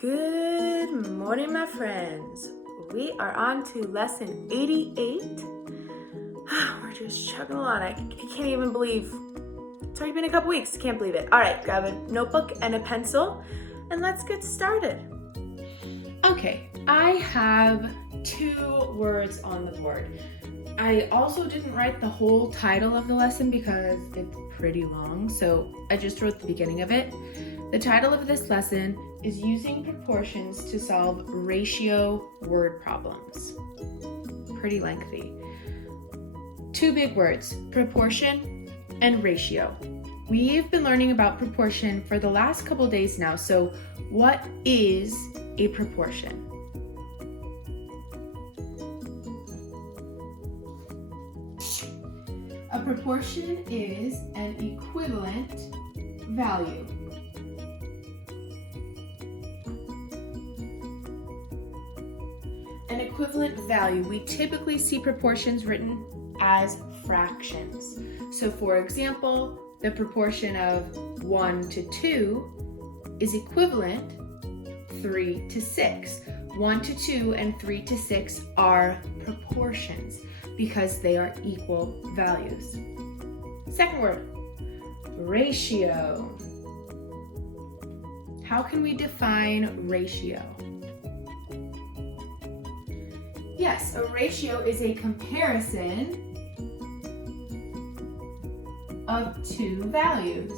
Good morning, my friends. We are on to lesson 88. We're just chugging along. I can't even believe it's already been a couple weeks. Can't believe it. All right, grab a notebook and a pencil and let's get started. Okay, I have 2 words on the board. I also didn't write the whole title of the lesson because it's pretty long, so I just wrote the beginning of it. The title of this lesson is Using Proportions to Solve Ratio Word Problems. Pretty lengthy. 2 big words, proportion and ratio. We've been learning about proportion for the last couple days now, so what is a proportion? A proportion is an equivalent value. An equivalent value, we typically see proportions written as fractions. So for example, the proportion of 1 to 2 is equivalent 3 to 6. 1 to 2 and 3 to 6 are proportions because they are equal values. Second word, ratio. How can we define ratio? Yes, a ratio is a comparison of 2 values.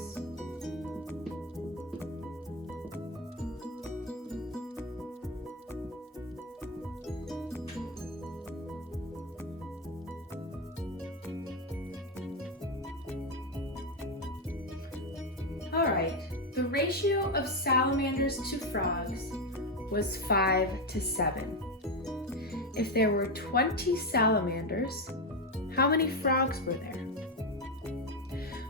All right, the ratio of salamanders to frogs was 5 to 7. If there were 20 salamanders, how many frogs were there?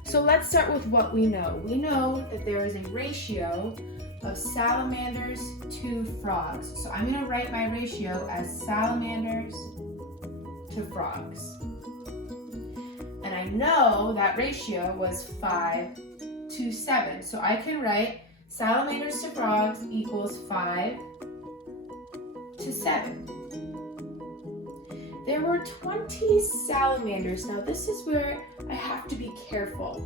So let's start with what we know. We know that there is a ratio of salamanders to frogs. So I'm going to write my ratio as salamanders to frogs. And I know that ratio was 5 to 7. So I can write salamanders to frogs equals 5 to 7. There were 20 salamanders. Now this is where I have to be careful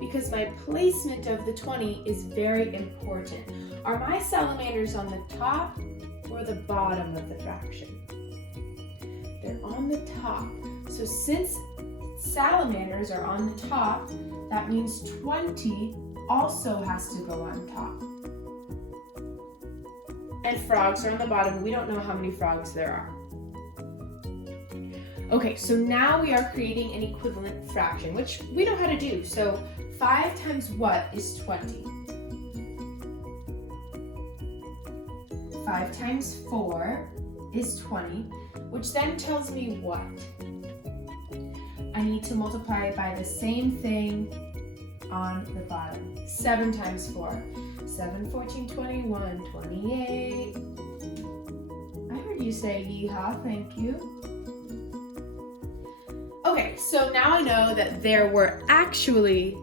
because my placement of the 20 is very important. Are my salamanders on the top or the bottom of the fraction? They're on the top. So since salamanders are on the top, that means 20 also has to go on top. And frogs are on the bottom. We don't know how many frogs there are. Okay, so now we are creating an equivalent fraction, which we know how to do. So 5 times what is 20? 5 times 4 is 20, which then tells me what? I need to multiply by the same thing on the bottom. 7 times 4. 7, 14, 21, 28. I heard you say yeehaw, thank you. Okay, so now I know that there were actually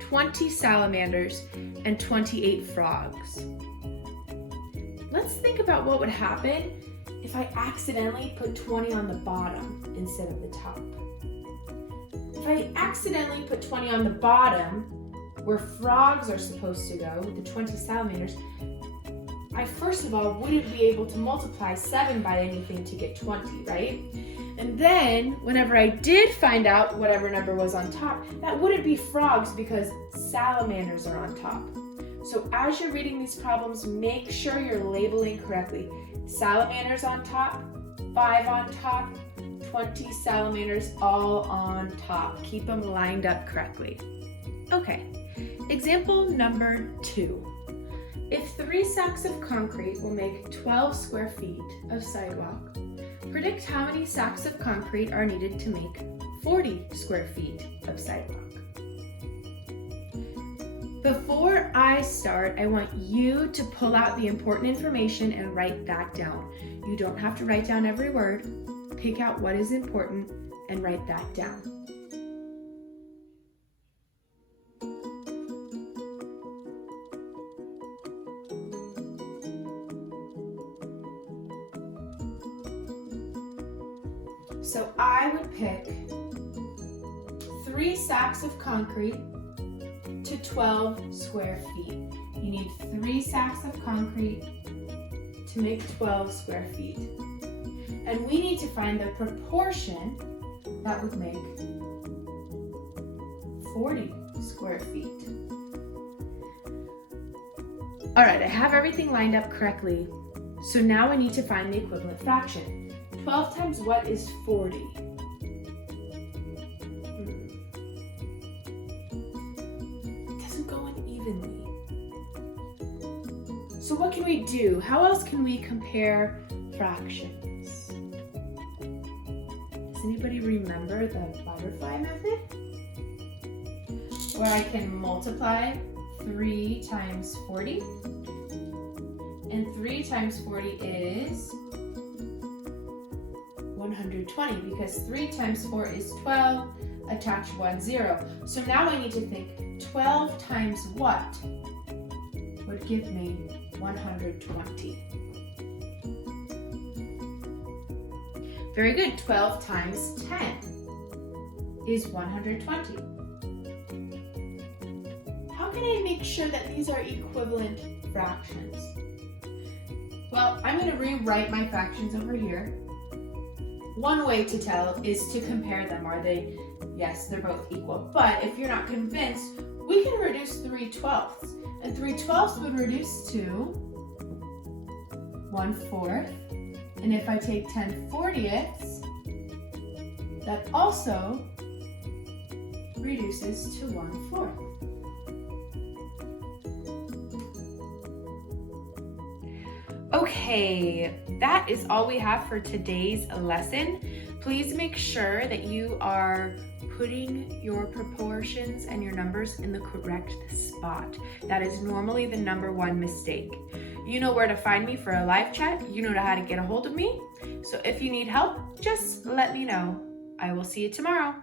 20 salamanders and 28 frogs. Let's think about what would happen if I accidentally put 20 on the bottom instead of the top. If I accidentally put 20 on the bottom, where frogs are supposed to go, the 20 salamanders, I first of all wouldn't be able to multiply 7 by anything to get 20, right? And then, whenever I did find out whatever number was on top, that wouldn't be frogs because salamanders are on top. So as you're reading these problems, make sure you're labeling correctly. Salamanders on top, 5 on top, 20 salamanders all on top. Keep them lined up correctly. Okay, example number 2. If 3 sacks of concrete will make 12 square feet of sidewalk, predict how many sacks of concrete are needed to make 40 square feet of sidewalk. Before I start, I want you to pull out the important information and write that down. You don't have to write down every word. Pick out what is important and write that down. So I would pick 3 sacks of concrete to 12 square feet. You need 3 sacks of concrete to make 12 square feet. And we need to find the proportion that would make 40 square feet. All right, I have everything lined up correctly. So now I need to find the equivalent fraction. 12 times what is 40? It doesn't go in evenly. So what can we do? How else can we compare fractions? Does anybody remember the butterfly method? Where I can multiply 3 times 40. And 3 times 40 is 120 because 3 times 4 is 12, attach 1 0. So now I need to think 12 times what would give me 120. Very good, 12 times 10 is 120. How can I make sure that these are equivalent fractions? Well, I'm going to rewrite my fractions over here. One way to tell is to compare them. Are they, yes, they're both equal. But if you're not convinced, we can reduce 3/12. And 3/12 would reduce to 1/4. And if I take 10/40ths, that also reduces to 1/4. Okay, that is all we have for today's lesson. Please make sure that you are putting your proportions and your numbers in the correct spot. That is normally the #1 mistake. You know where to find me for a live chat. You know how to get a hold of me. So if you need help, just let me know. I will see you tomorrow.